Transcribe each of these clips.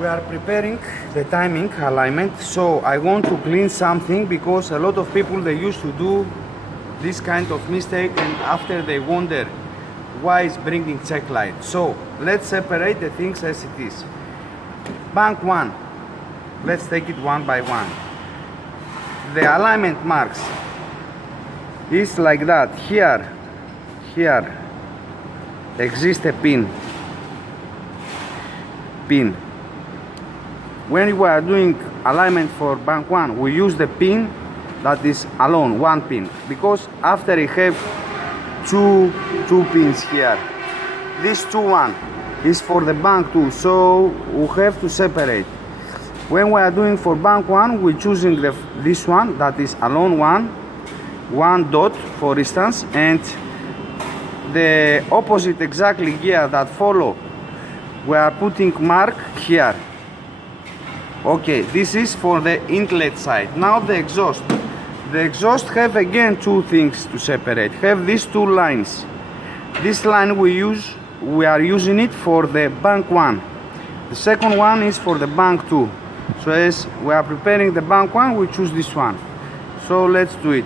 We are preparing the timing alignment, so I want to clean something because a lot of people they used to do this kind of mistake and after they wonder why it's bringing check light. So let's separate the things as it is. Bank 1, let's take it one by one. The alignment marks is like that. Here exists a pin. When we are doing alignment for bank 1, we use the pin that is alone, one pin, because after we have two pins here. This one is for the bank 2, so we have to separate. When we are doing for bank 1, we're choosing this one that is alone one dot, for instance, and the opposite exactly gear that follow, we are putting mark here. Okay, this is for the inlet side. Now the exhaust. The exhaust have again two things to separate. Have these two lines. This line we are using it for the bank 1. The second one is for the bank 2. So as we are preparing the bank 1, we choose this one. So let's do it.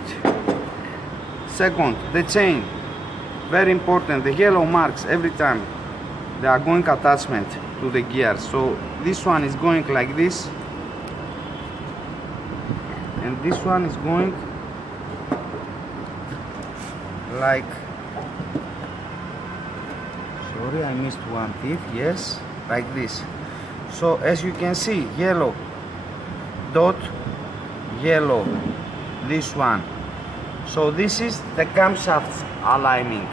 Second, the chain. Very important. The yellow marks every time they are going attachment to the gear. So this one is going like this, and this one is going like, sorry I missed one teeth, yes, like this. So as you can see, yellow dot, yellow, this one. So this is the camshaft aligning.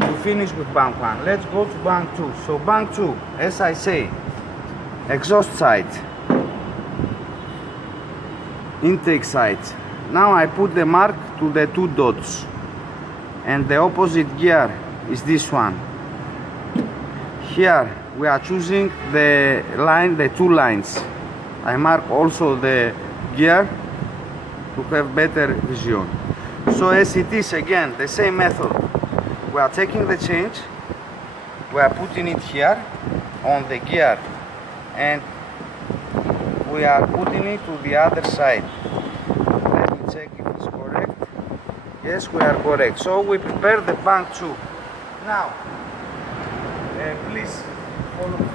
We finish with bank 1. Let's go to bank 2. So bank 2, as I say, exhaust side, intake side. Now I put the mark to the two dots, and the opposite gear is this one. Here we are choosing the line, the two lines. I mark also the gear to have better vision. So as it is, again the same method. We are taking the change, we are putting it here on the gear, and we are putting it to the other side. Let me check if it's correct. Yes, we are correct. So we prepare the bank 2. Now, please follow me.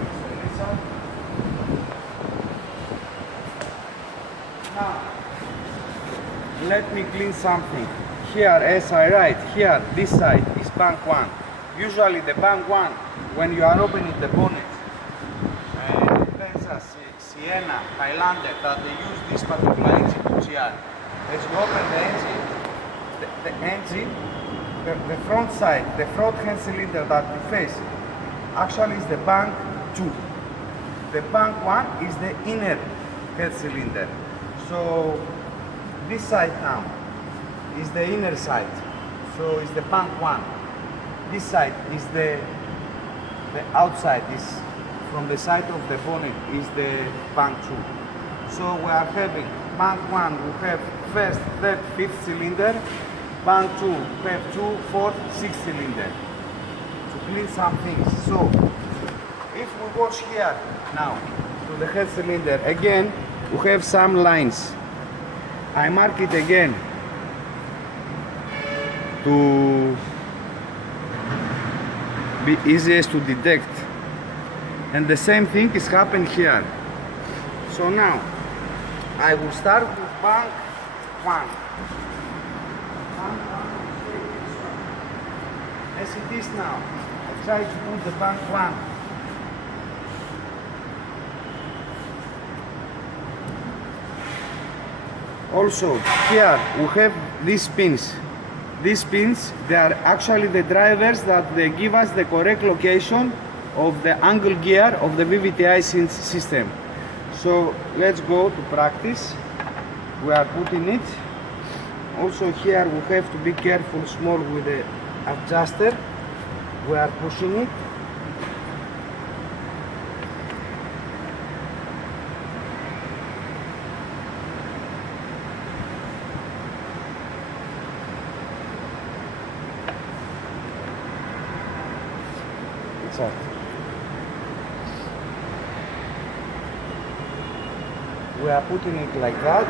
Now, let me clean something. Here, as I write, here, this side is bank 1. Usually the bank 1, when you are opening the bonnet, Sienna, Highlander, that they use this particular engine 2GR. As you open the engine, the front side, the front hand cylinder that you face, actually is the bank 2. The bank 1 is the inner head cylinder. So this side now is the inner side, so it's the bank 1. This side is the outside, is from the side of the bonnet is the bank 2. So we are having bank 1, we have first, third, fifth cylinder. Bank 2, we have 2, fourth, sixth cylinder. To clean some things. So if we watch here now to the head cylinder, again we have some lines. I mark it again to be easiest to detect, and the same thing is happening here. So now I will start with bank 1. As it is now, I try to put the bank 1. Also here we have these pins. These pins, they are actually the drivers that they give us the correct location of the angle gear of the VVTi system. So let's go to practice. We are putting it. Also here we have to be careful small with the adjuster. We are pushing it. Exactly. we are putting it like that.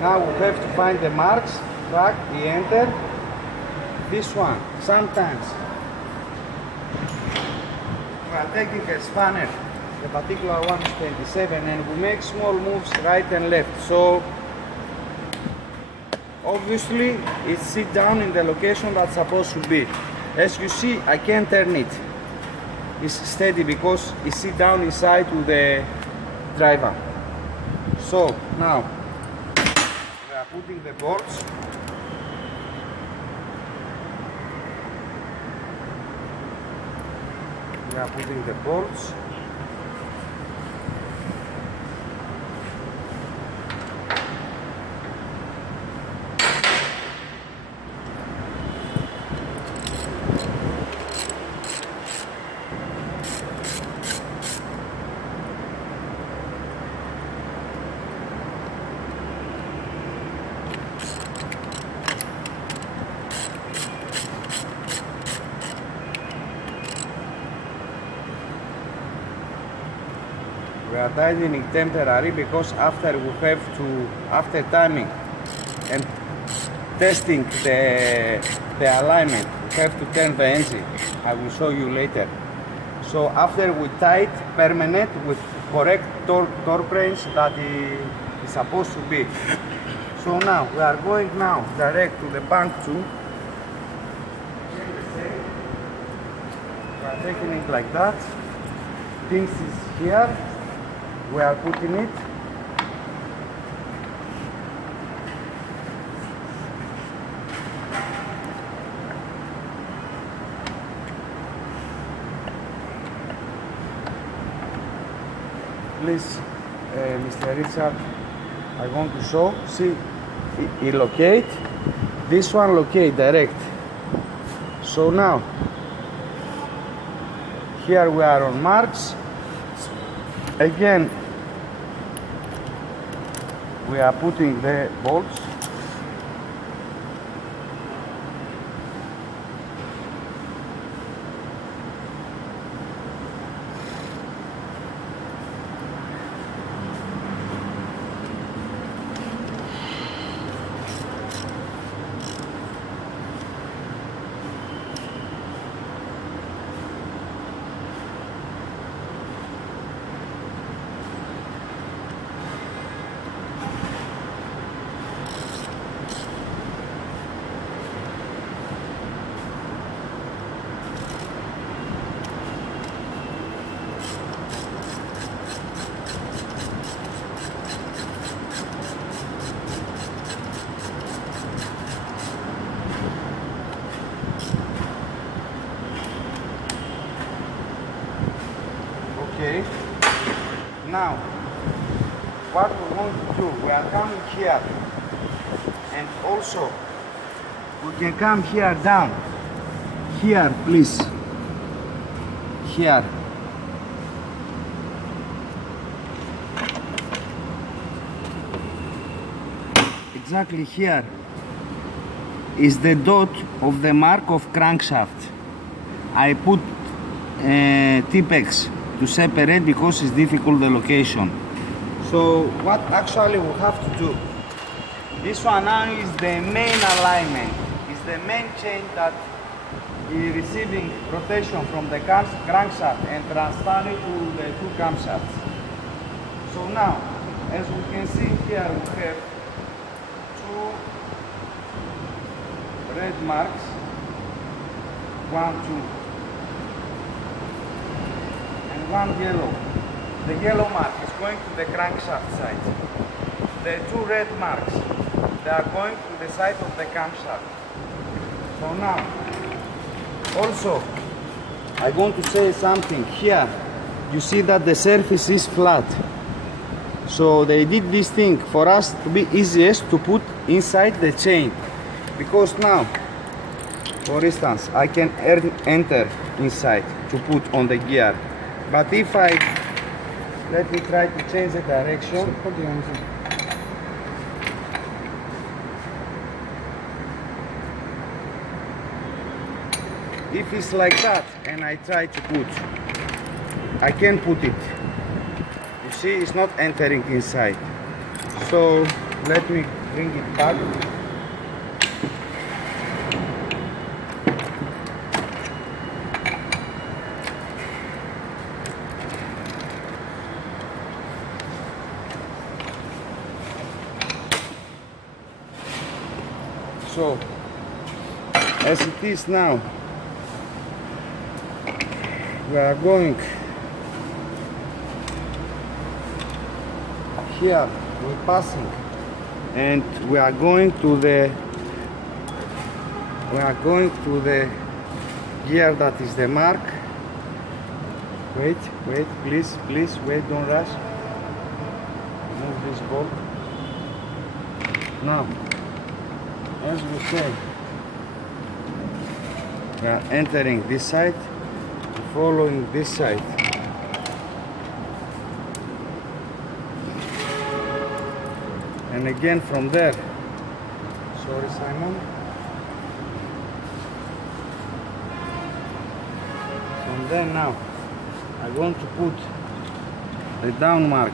Now we have to find the marks, track, the enter. This one, sometimes we are taking a spanner, the particular one is 27, and we make small moves right and left. So obviously it sits down in the location that's supposed to be. As you see, I can't turn it. It's steady because it sits down inside with the driver. So now we are putting the bolts. We are putting the bolts. We are tightening temporary because after we have to, after timing and testing the alignment, we have to turn the engine. I will show you later. So after we tight permanent with correct torque range that is supposed to be. So now we are going now direct to the bank 2. We are taking it like that. Pins is here. We are putting it. Please, Mr. Richard, I want to show. See, it locate. This one locate direct. So now, here we are on marks. Again, we are putting the bolts. Okay, now what we want to do, we are coming here and also we can come here down, here please, here. Exactly here is the dot of the mark of crankshaft. I put T-pegs to separate because it's difficult the location. So what actually we have to do, this one now is the main alignment, is the main chain that is receiving rotation from the crankshaft and transfer it to the two camshafts. So now, as we can see here, we have two red marks, 1, 2, one yellow. The yellow mark is going to the crankshaft side. The two red marks, they are going to the side of the camshaft. So now, also, I want to say something here. You see that the surface is flat. So they did this thing for us to be easiest to put inside the chain. Because now, for instance, I can enter inside to put on the gear. But if let me try to change the direction. If it's like that and I try to put, I can put it. You see, it's not entering inside. So let me bring it back. So as it is now, we are going here, we're passing, and we are going to the gear that is the mark. Wait, please wait, don't rush. Move this bolt. Now, as we say, we are entering this side, following this side. And again from there. Sorry, Simon. From there now, I'm going to put the down mark.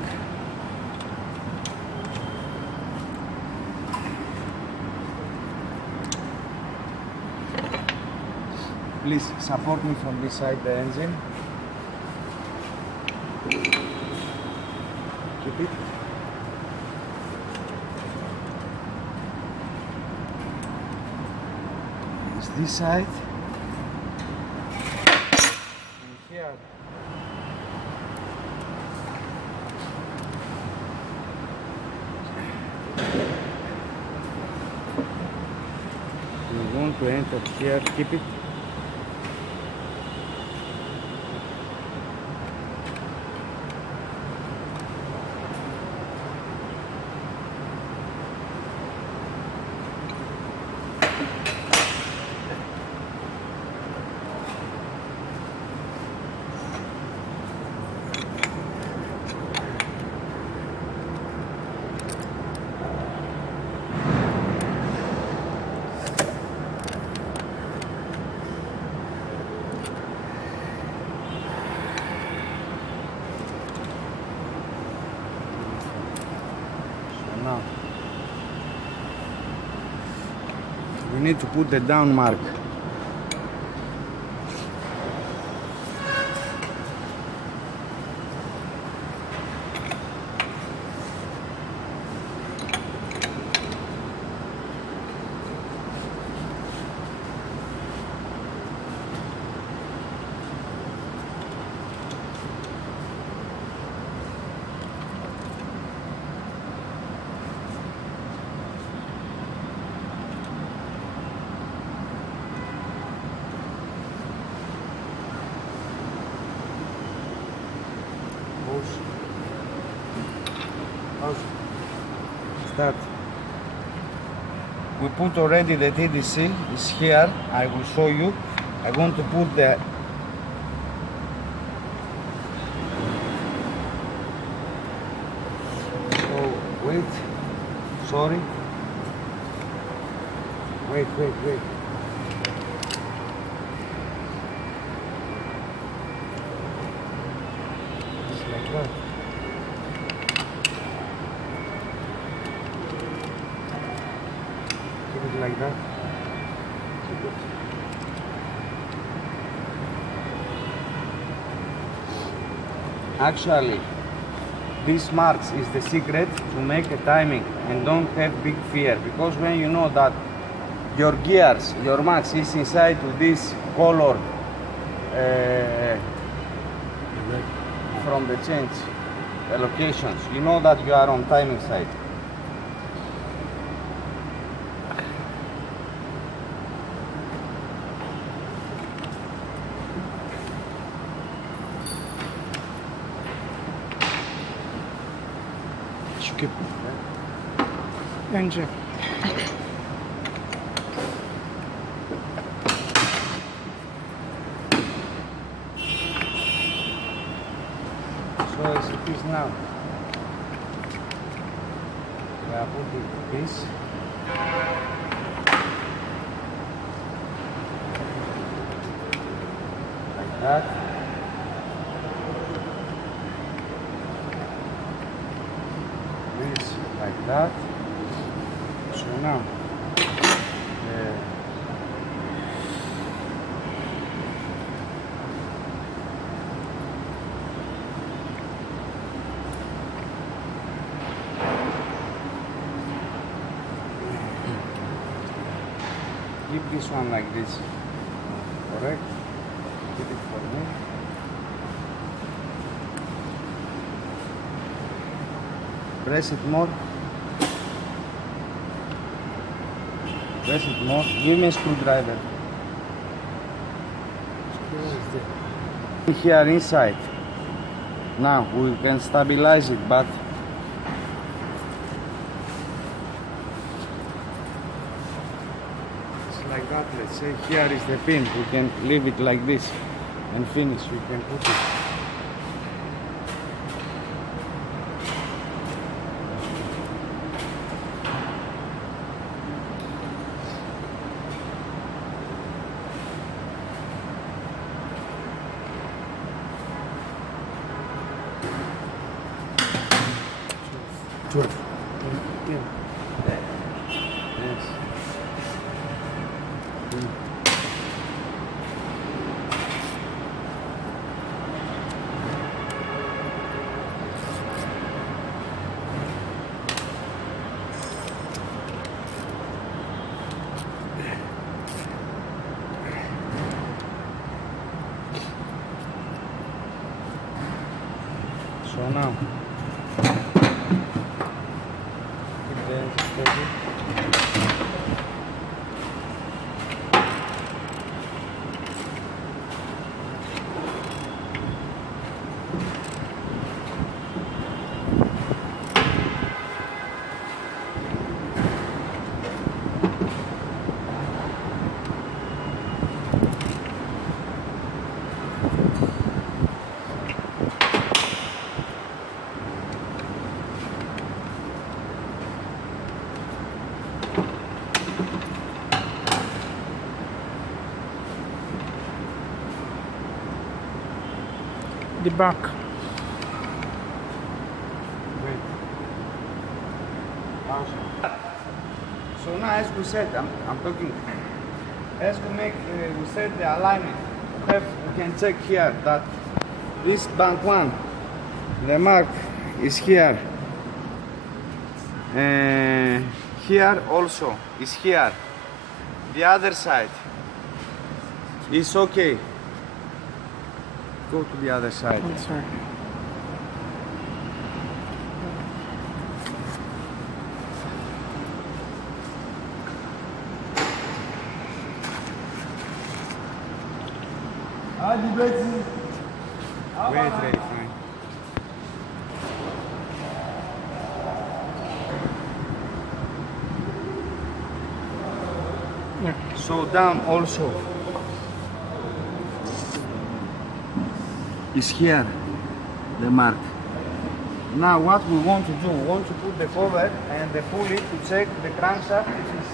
Please support me from this side, the engine. Keep it. It's this side. And here. We're going to enter here. Keep it. Now we need to put the down mark. Start. We put already the TDC is here. I will show you. I want to put the wait. Sorry. Wait. Just like that. Like that. Actually, these marks is the secret to make a timing and don't have big fear, because when you know that your gears, your marks is inside to this color from the change, the locations, you know that you are on timing side. Bence. So as it is now, we are putting this. Like that. that. So now keep this one like this, correct? Keep it for me. Press it more. Press it more. Give me a screwdriver. Here inside. Now we can stabilize it, but it's like that. Let's say here is the pin. We can leave it like this and finish. We can put it. Yeah. Yes. So now the back. Wait. So now, as we said, I'm talking. As we said the alignment. We can check here that this bank one, the mark is here. Here also is here. The other side is okay. Go to the other side. I'm sorry. Wait, fine. Yeah. So down also is here the mark. Now what we want to do, we want to put the cover and the pulley to check the crankshaft if it's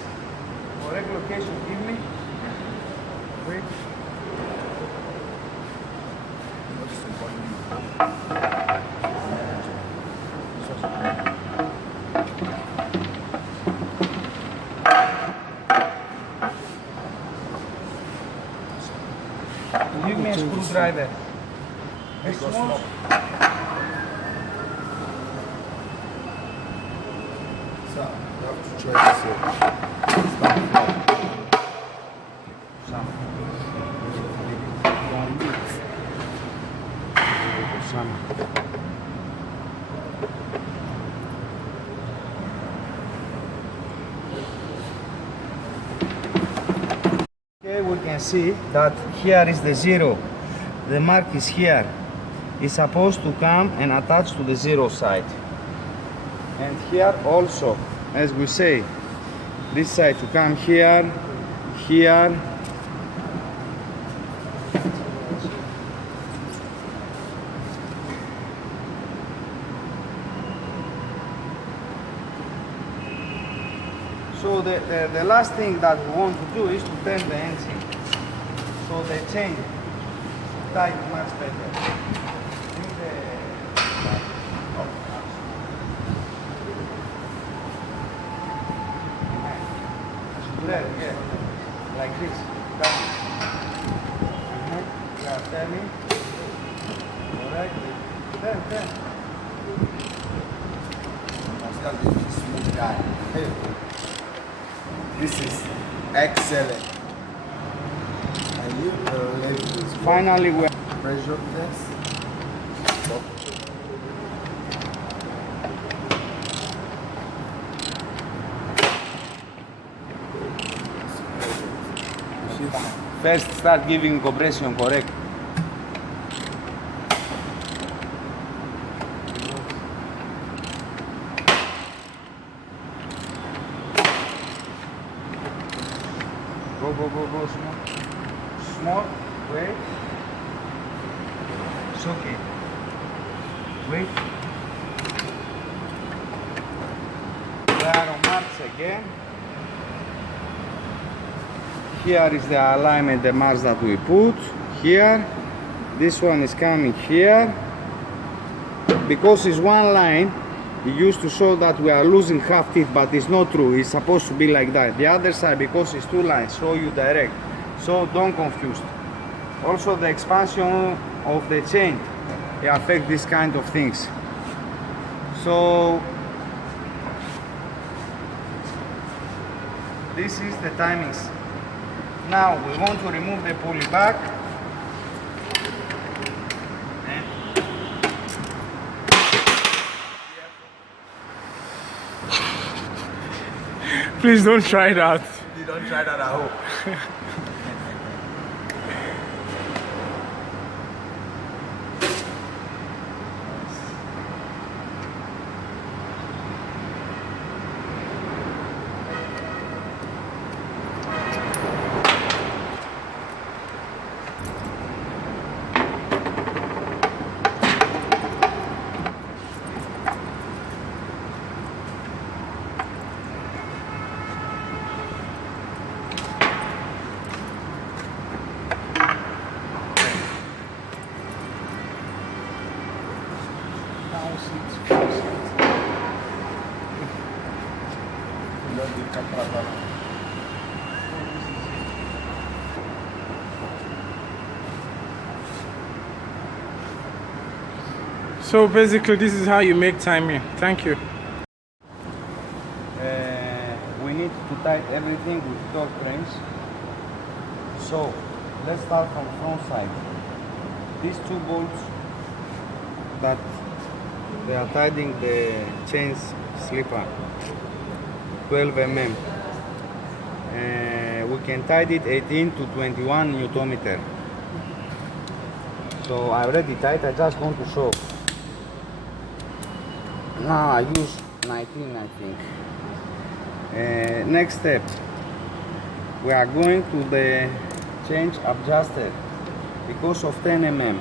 correct location. Give me. Wait. Give me a screwdriver. A small. So, you have to try this here. Okay, we can see that here is the zero. The mark is here. It's supposed to come and attach to the zero side. And here also, as we say, this side to come here, here. So the last thing that we want to do is to turn the engine. So the chain tight much better. Please, come on. Yeah, turning. Alright, turn. Smooth guy. Hey. This is excellent. And you this Finally, we pressure test. first start giving compression, correct? Go, small. Small, wait. It's okay. Wait. We are on marks again. Here is the alignment, the marks that we put here. This one is coming here. Because it's one line, it used to show that we are losing half teeth, but it's not true. It's supposed to be like that. The other side, because it's two lines, show you direct. So don't confuse. Also the expansion of the chain, it affects this kind of things. So this is the timings. Now we want to remove the pulley back. Please don't try that. You don't try that at home. So basically, this is how you make timing. Thank you. We need to tighten everything with torque wrench. So let's start from front side. These two bolts that they are tightening the chains slipper, 12 mm. We can tighten it 18 to 21 Newton-meter. So I already tightened, I just want to show. Now I use 19, I think. Next step, we are going to the change adjuster because of 10 mm.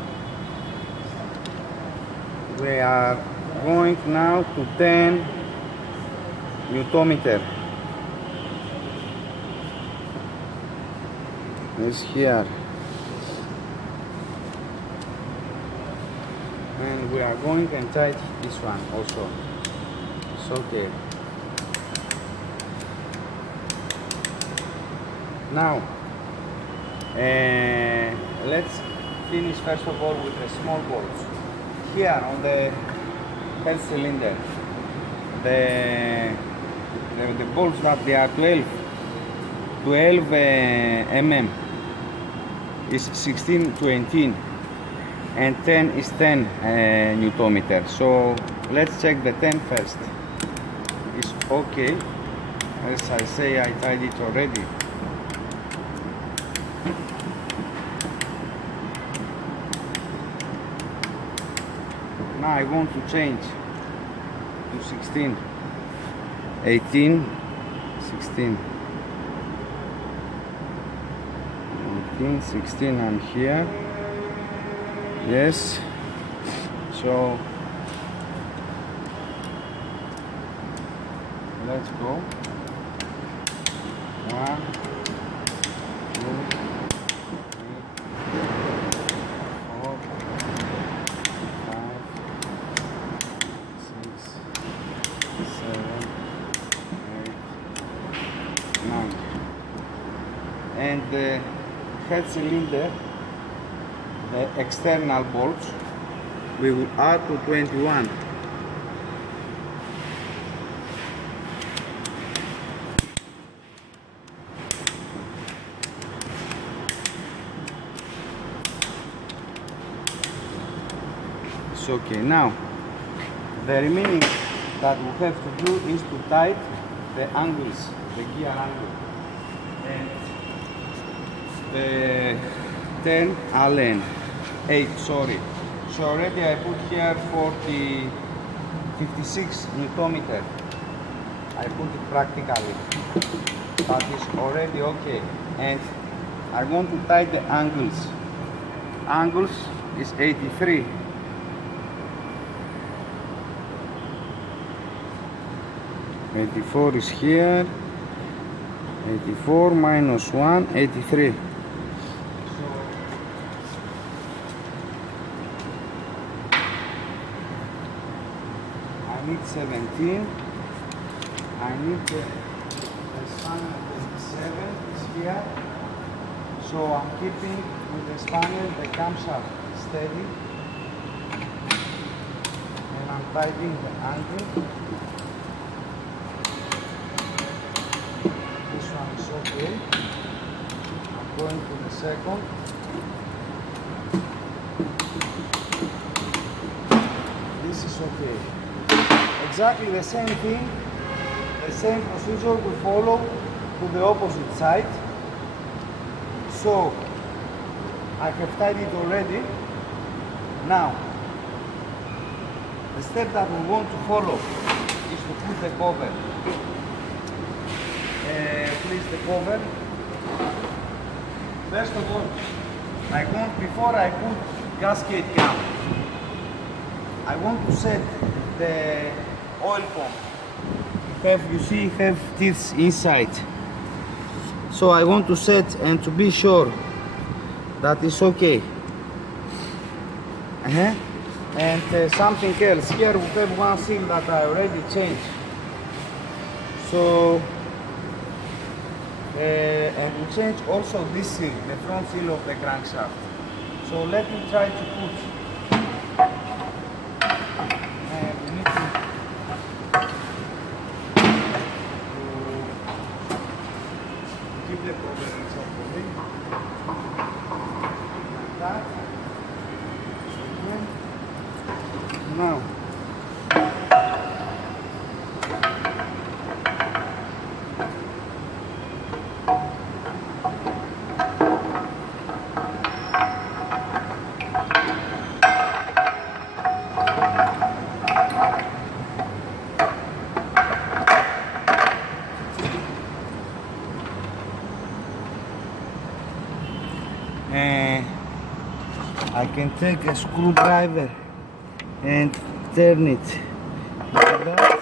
We are going now to 10 Newton-meter. It's here. And we are going and tighten this one also. It's okay. Now, let's finish first of all with the small bolts. Here on the head cylinder, the bolts that they are 12 mm is 16 to 18 and 10 is 10 Newton-meter. So let's check the 10 first. It's okay. As I say, I tried it already. Now I want to change to 16, 18, 16, 18, 16, I'm here. Yes, so let's go. 1, 2, 3, 4, 5, 6, 7, 8, 9. and the head cylinder, the external bolts, we will add to 21. It's okay. Now the remaining that we have to do is to tighten the angles, the gear angle, and the 10 Allen 8, sorry. So already I put here 56 Newton-meter. I put it practically. That is already okay. And I want to tighten the angles. Angles is 83. $84 is here. 84 minus 1, 83. I need 17. I need the spanner 27 is here. So I'm keeping with the spanner the camshaft steady. And I'm tightening the angle. This one is okay. I'm going to the second. This is okay. Exactly the same thing, the same procedure we follow to the opposite side. So I have tied it already. Now the step that we want to follow is to put the cover. Please, the cover. First of all, before I put gasket cam, I want to set the oil pump. You see, have teeth inside. So I want to set and to be sure that it's okay. And something else. Here we have one seal that I already changed. So and we change also this seal, the front seal of the crankshaft. So let me try to put. We need to keep the cover inside for me. Like that. Okay. Now. I can take a screwdriver and turn it like that.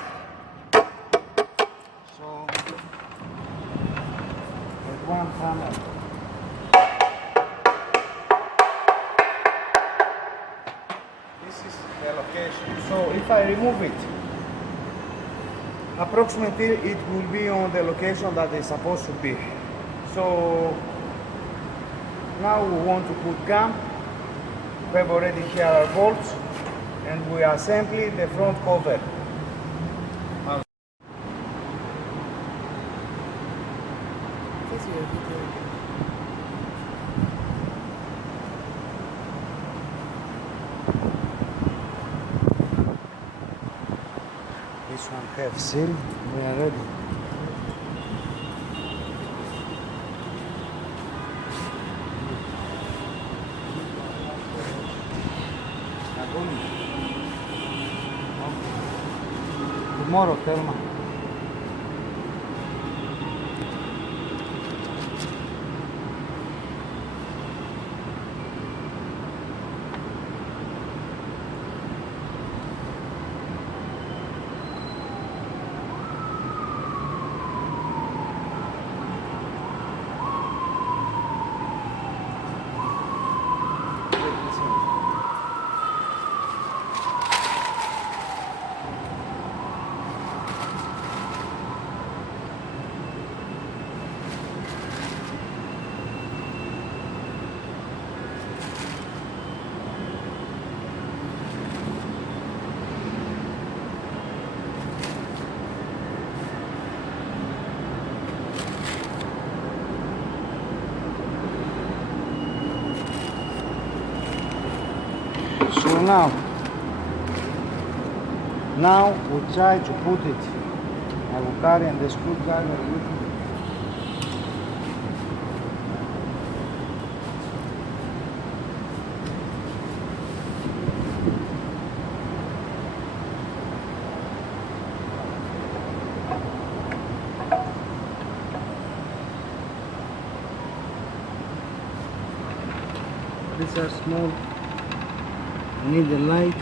So with one hammer. This is the location. So if I remove it, approximately it will be on the location that it's supposed to be. So now we want to put cam. We have already here our bolts and we assemble the front cover. This one have seal, we are ready. Tomorrow, Thelma. So now we try to put it. I will carry the screwdriver with me. These are small. I need a light.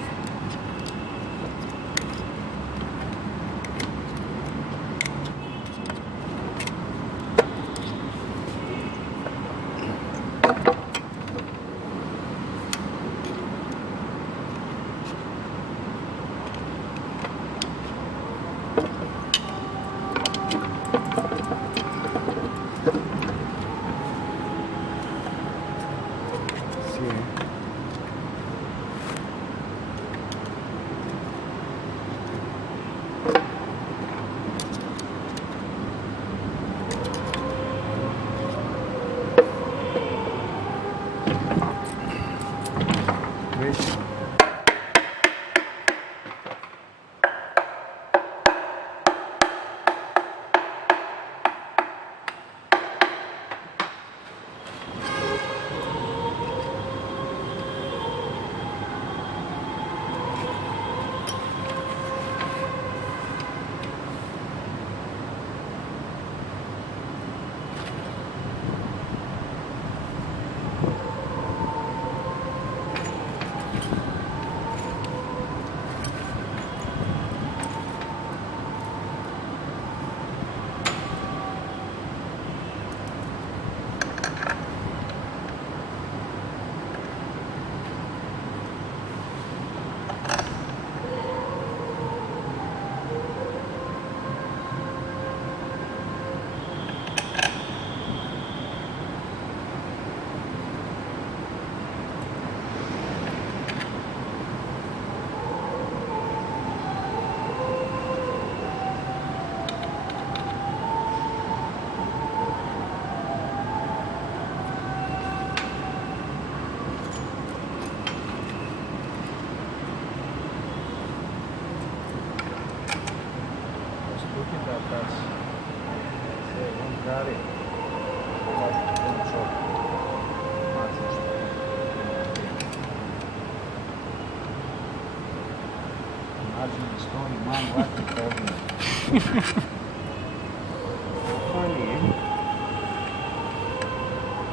Funny, eh?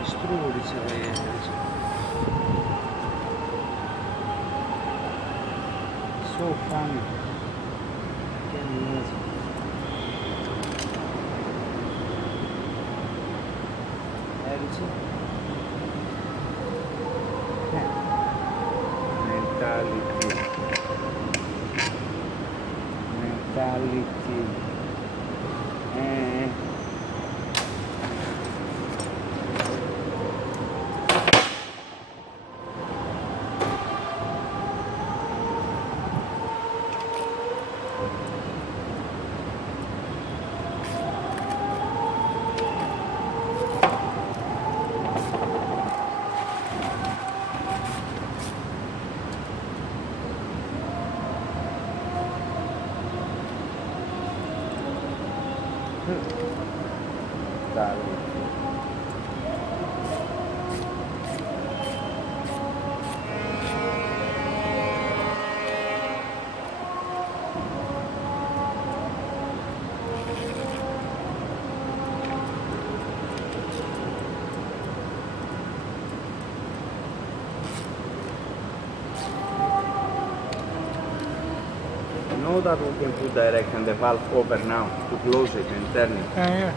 It's true, it's so funny. Can you imagine? Mentality. You know that we can put direct and the valve over now to close it and turn it. Yeah.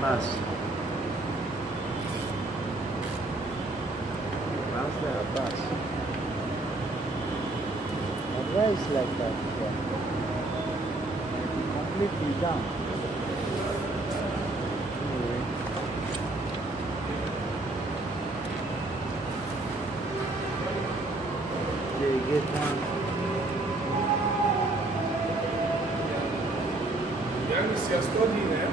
Last. Why is like that? Yeah. Completely down. Anyway. They get down. Yani siyasi değil ne?